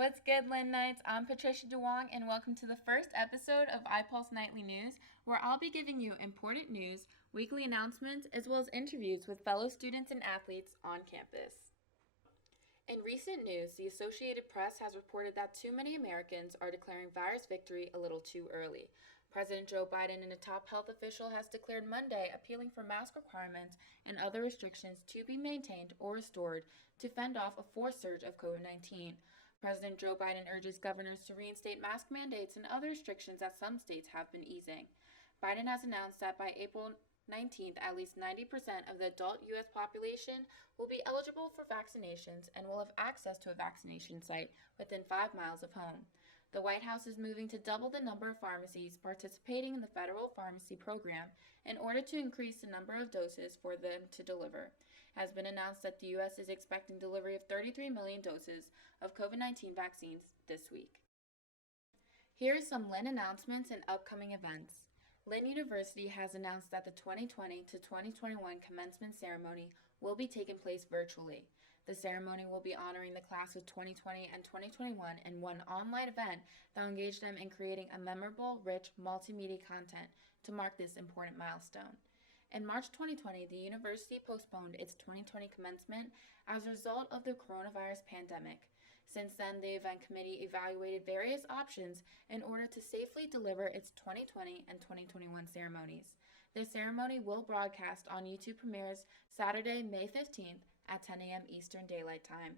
What's good, Lynn Knights? I'm Patricia DeWong, and welcome to the first episode of iPulse Nightly News, where I'll be giving you important news, weekly announcements, as well as interviews with fellow students and athletes on campus. In recent news, the Associated Press has reported that too many Americans are declaring virus victory a little too early. President Joe Biden and a top health official has declared Monday appealing for mask requirements and other restrictions to be maintained or restored to fend off a fourth surge of COVID-19. President Joe Biden urges governors to reinstate mask mandates and other restrictions that some states have been easing. Biden has announced that by April 19th, at least 90% of the adult U.S. population will be eligible for vaccinations and will have access to a vaccination site within 5 miles of home. The White House is moving to double the number of pharmacies participating in the federal pharmacy program in order to increase the number of doses for them to deliver. It has been announced that the U.S. is expecting delivery of 33 million doses of COVID-19 vaccines this week. Here are some Lynn announcements and upcoming events. Lynn University has announced that the 2020 to 2021 commencement ceremony will be taking place virtually. The ceremony will be honoring the class of 2020 and 2021 in one online event that will engage them in creating a memorable, rich multimedia content to mark this important milestone. In March 2020, the university postponed its 2020 commencement as a result of the coronavirus pandemic. Since then, the event committee evaluated various options in order to safely deliver its 2020 and 2021 ceremonies. The ceremony will broadcast on YouTube premieres Saturday, May 15th at 10 a.m. Eastern Daylight Time.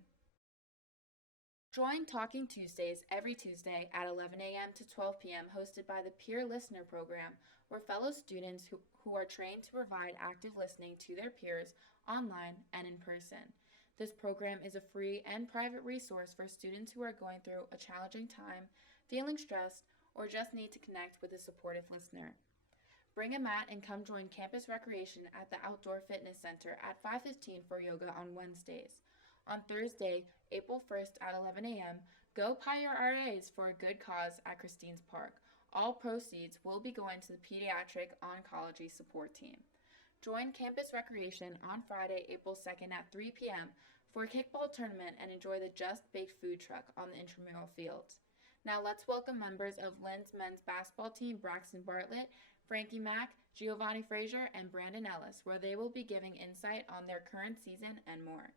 Join Talking Tuesdays every Tuesday at 11 a.m. to 12 p.m. hosted by the Peer Listener Program, where fellow students who are trained to provide active listening to their peers online and in person. This program is a free and private resource for students who are going through a challenging time, feeling stressed, or just need to connect with a supportive listener. Bring a mat and come join campus recreation at the Outdoor Fitness Center at 5:15 for yoga on Wednesdays. On Thursday, April 1st at 11 a.m., go pie your RAs for a good cause at Christine's Park. All proceeds will be going to the Pediatric Oncology Support Team. Join Campus Recreation on Friday, April 2nd at 3 p.m. for a kickball tournament and enjoy the Just Baked food truck on the intramural fields. Now let's welcome members of Lynn's men's basketball team, Braxton Bartlett, Frankie Mack, Giovanni Frazier, and Brandon Ellis, where they will be giving insight on their current season and more.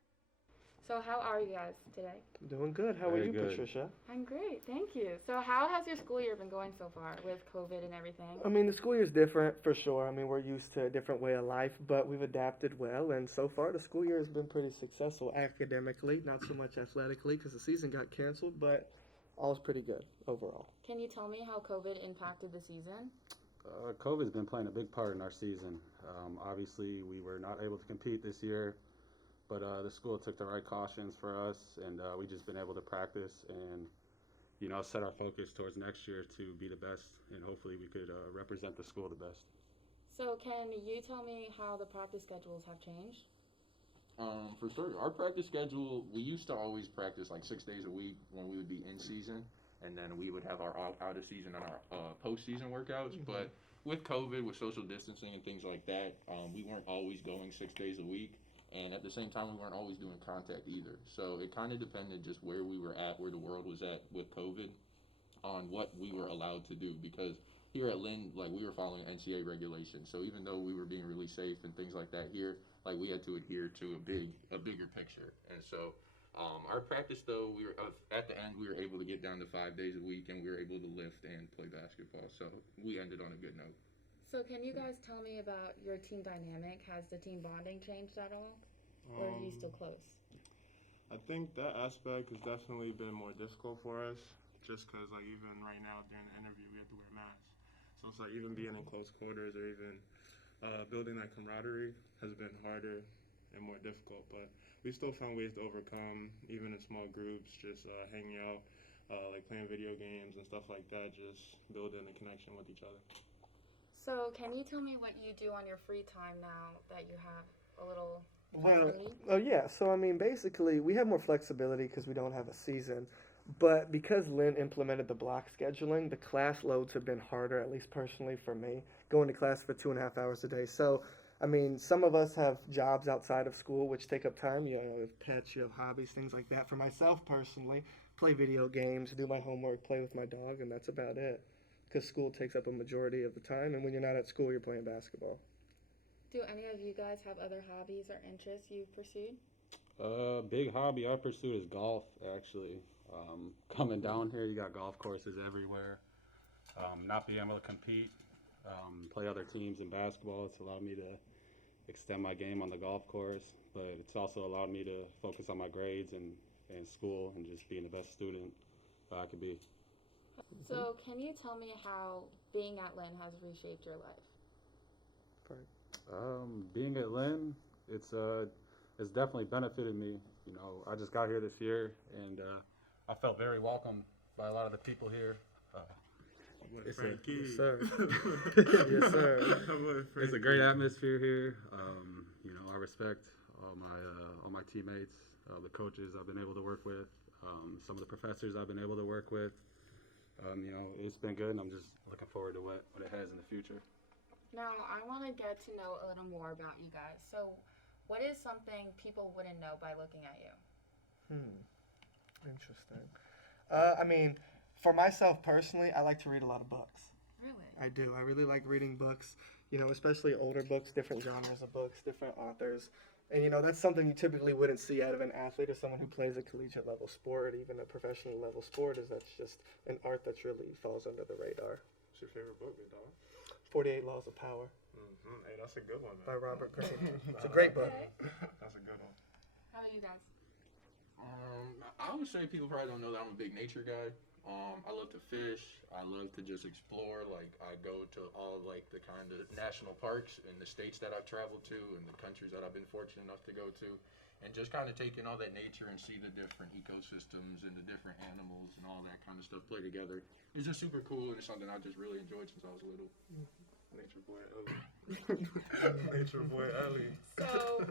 So how are you guys today? Doing good. How are Very you, good. Patricia? I'm great, thank you. So how has your school year been going so far with COVID and everything? I mean, the school year's different for sure. I mean, we're used to a different way of life, but we've adapted well, and so far the school year has been pretty successful academically, not so much athletically because the season got canceled, but all's pretty good overall. Can you tell me how COVID impacted the season? COVID's been playing a big part in our season. Obviously, we were not able to compete this year, but the school took the right cautions for us, and we just been able to practice and set our focus towards next year to be the best, and hopefully we could represent the school the best. So can you tell me how the practice schedules have changed? For sure. Our practice schedule, we used to always practice like 6 days a week when we would be in season, and then we would have our out of season and our postseason workouts. Mm-hmm. But with COVID, with social distancing and things like that, we weren't always going 6 days a week, and at the same time, we weren't always doing contact either. So it kind of depended just where we were at, where the world was at with COVID, on what we were allowed to do. Because here at Lynn, like, we were following NCAA regulations. So even though we were being really safe and things like that here, like, we had to adhere to a bigger picture. And so our practice, though, we were at the end, we were able to get down to 5 days a week, and we were able to lift and play basketball. So we ended on a good note. So can you guys tell me about your team dynamic? Has the team bonding changed at all? Or are you still close? I think that aspect has definitely been more difficult for us, just because, like, even right now during the interview, we have to wear masks. So it's like even being in close quarters or even building that camaraderie has been harder and more difficult. But we still found ways to overcome, even in small groups, just hanging out, like playing video games and stuff like that, just building a connection with each other. So can you tell me what you do on your free time now that you have a little Well, flexibility? yeah, so I mean, basically, we have more flexibility because we don't have a season. But because Lynn implemented the block scheduling, the class loads have been harder, at least personally for me, going to class for 2.5 hours a day. So I mean, some of us have jobs outside of school which take up time. You have pets, you have hobbies, things like that. For myself personally, play video games, do my homework, play with my dog, and that's about it. Because school takes up a majority of the time, and when you're not at school, you're playing basketball. Do any of you guys have other hobbies or interests you've pursued? Big hobby I pursued is golf, actually. Coming down here, you got golf courses everywhere. Not being able to compete, play other teams in basketball, it's allowed me to extend my game on the golf course, but it's also allowed me to focus on my grades and school and just being the best student I could be. So, can you tell me how being at Lynn has reshaped your life? Being at Lynn, it's definitely benefited me. You know, I just got here this year, and I felt very welcome by a lot of the people here. Yes, sir. Yes, sir. It's a great atmosphere here. You know, I respect all my teammates, the coaches I've been able to work with, some of the professors I've been able to work with. You know, it's been good, and I'm just looking forward to what it has in the future. Now, I want to get to know a little more about you guys. So, what is something people wouldn't know by looking at you? Interesting. I mean, for myself personally, I like to read a lot of books. Really? I do. I really like reading books, you know, especially older books, different genres of books, different authors. And, you know, that's something you typically wouldn't see out of an athlete or someone who plays a collegiate level sport, even a professional level sport, is that's just an art that really falls under the radar. What's your favorite book, big dog? 48 Laws of Power Hey, that's a good one, man. by Robert Greene. It's a great book. That's a good one. How about you guys? I would say people probably don't know that I'm a big nature guy. I love to fish. I love to just explore. Like, I go to all like the kind of national parks in the states that I've traveled to and the countries that I've been fortunate enough to go to, and just kind of take in all that nature and see the different ecosystems and the different animals and all that kind of stuff play together. It's just super cool, and it's something I just really enjoyed since I was little. Nature boy Ellie. Nature boy Ellie. So,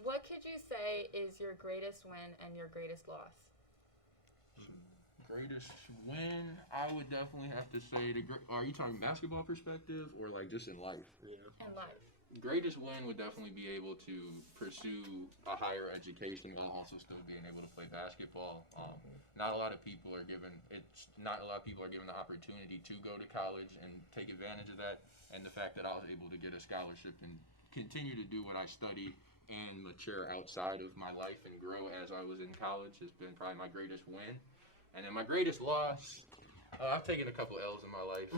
what could you say is your greatest win and your greatest loss? Greatest win, I would definitely have to say are you talking basketball perspective or like just in life? In life. Greatest win would definitely be able to pursue a higher education while also still being able to play basketball. Not a lot of people are given the opportunity to go to college and take advantage of that. And the fact that I was able to get a scholarship and continue to do what I study and mature outside of my life and grow as I was in college has been probably my greatest win. And then my greatest loss, I've taken a couple L's in my life.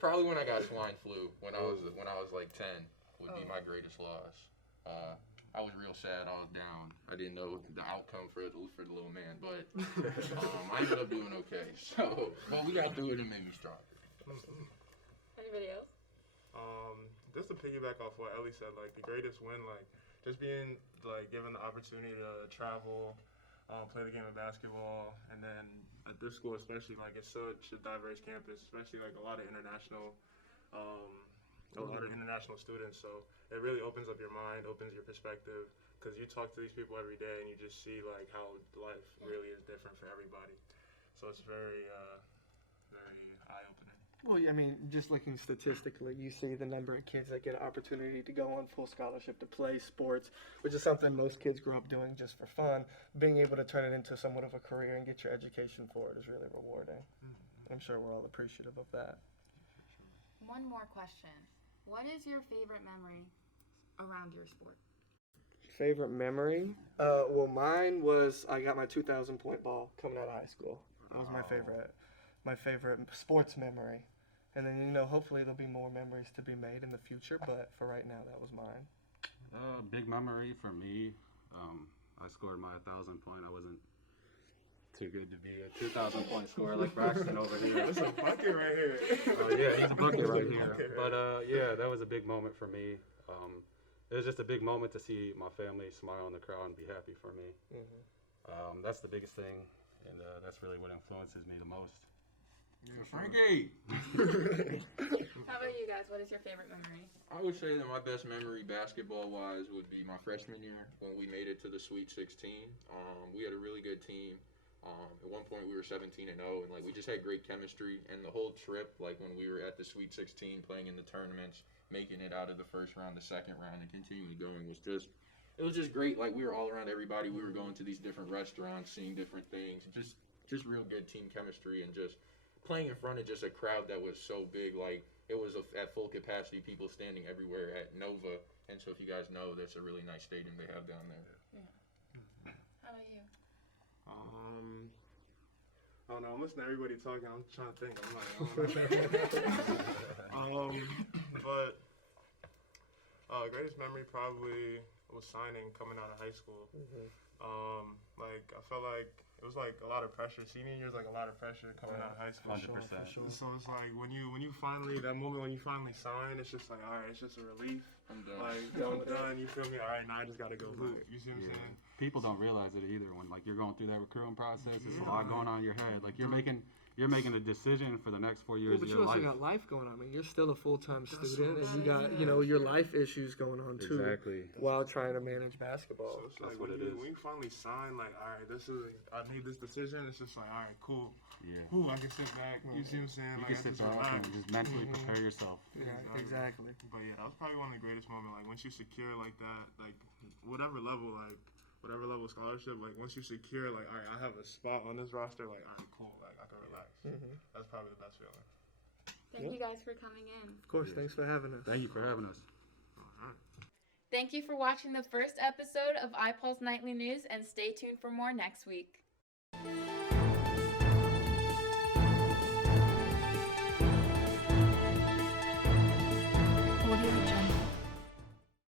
Probably when I got swine flu when I was like 10 would be my greatest loss. I was real sad. I was down. I didn't know the outcome for the little man, but I ended up doing okay. So, well, we got through it and made me stronger. Anybody else? Just to piggyback off what Ellie said, like the greatest win, like just being like given the opportunity to travel, play the game of basketball, and then at this school especially, like it's such a diverse campus, especially like a lot of international students. So it really opens up your mind, opens your perspective, because you talk to these people every day and you just see like how life really is different for everybody. So it's very eye-opening. Well, I mean, just looking statistically, you see the number of kids that get an opportunity to go on full scholarship to play sports, which is something most kids grow up doing just for fun. Being able to turn it into somewhat of a career and get your education for it is really rewarding. I'm sure we're all appreciative of that. One more question. What is your favorite memory around your sport? Favorite memory? Well, mine was I got my 2,000-point ball coming out of high school. That was my favorite sports memory. And then, you know, hopefully there'll be more memories to be made in the future, but for right now, that was mine. Big memory for me. I scored my 1,000-point. I wasn't too good to be a 2,000-point scorer like Braxton over here. That's a bucket right here. Yeah, he's a bucket right here. But yeah, that was a big moment for me. It was just a big moment to see my family smile in the crowd and be happy for me. That's the biggest thing, and that's really what influences me the most. Yeah, Frankie! How about you guys? What is your favorite memory? I would say that my best memory basketball-wise would be my freshman year when we made it to the Sweet 16. We had a really good team. At one point we were 17-0, and like we just had great chemistry. And the whole trip, like when we were at the Sweet 16, playing in the tournaments, making it out of the first round, the second round, and continuing going was just great. Like we were all around everybody. We were going to these different restaurants, seeing different things, just real good team chemistry, and just playing in front of just a crowd that was so big. Like it was at full capacity, people standing everywhere at Nova. And so if you guys know, that's a really nice stadium they have down there. Yeah. How about you? I don't know. I'm listening to everybody talking. I'm trying to think. I'm like, but greatest memory probably was signing coming out of high school. Like I felt like it was like a lot of pressure. Senior year is like a lot of pressure coming out of high school. 100%. So it's like when you finally that moment when you finally sign, it's just like, all right, it's just a relief. I'm done. Like I'm done. You feel me? All right, now I just gotta go hoop. You see what I'm saying? People don't realize it either. When like you're going through that recruiting process, it's a lot going on in your head. Like you're making a decision for the next 4 years Well, but of you your also life. got life going on. I mean, you're still a full-time student, and you what got, it you know, your life issues going on too, Exactly. while trying to manage basketball. So it's That's like what when it is. you finally sign, like, all right, I made this decision. It's just like, all right, cool. Yeah. Ooh, I can sit back. You see what I'm saying? You Like, can I sit just back relax. and just mentally prepare yourself. Yeah, exactly. But yeah, that was probably one of the greatest moments. Like once you secure like that, like whatever level scholarship, like once you secure, like, all right, I have a spot on this roster. Like, all right, cool. Like I can relax. That's probably the best feeling. Thank you guys for coming in. Of course, thanks for having us. Thank you for having us. All right. Thank you for watching the first episode of iPulse Nightly News, and stay tuned for more next week.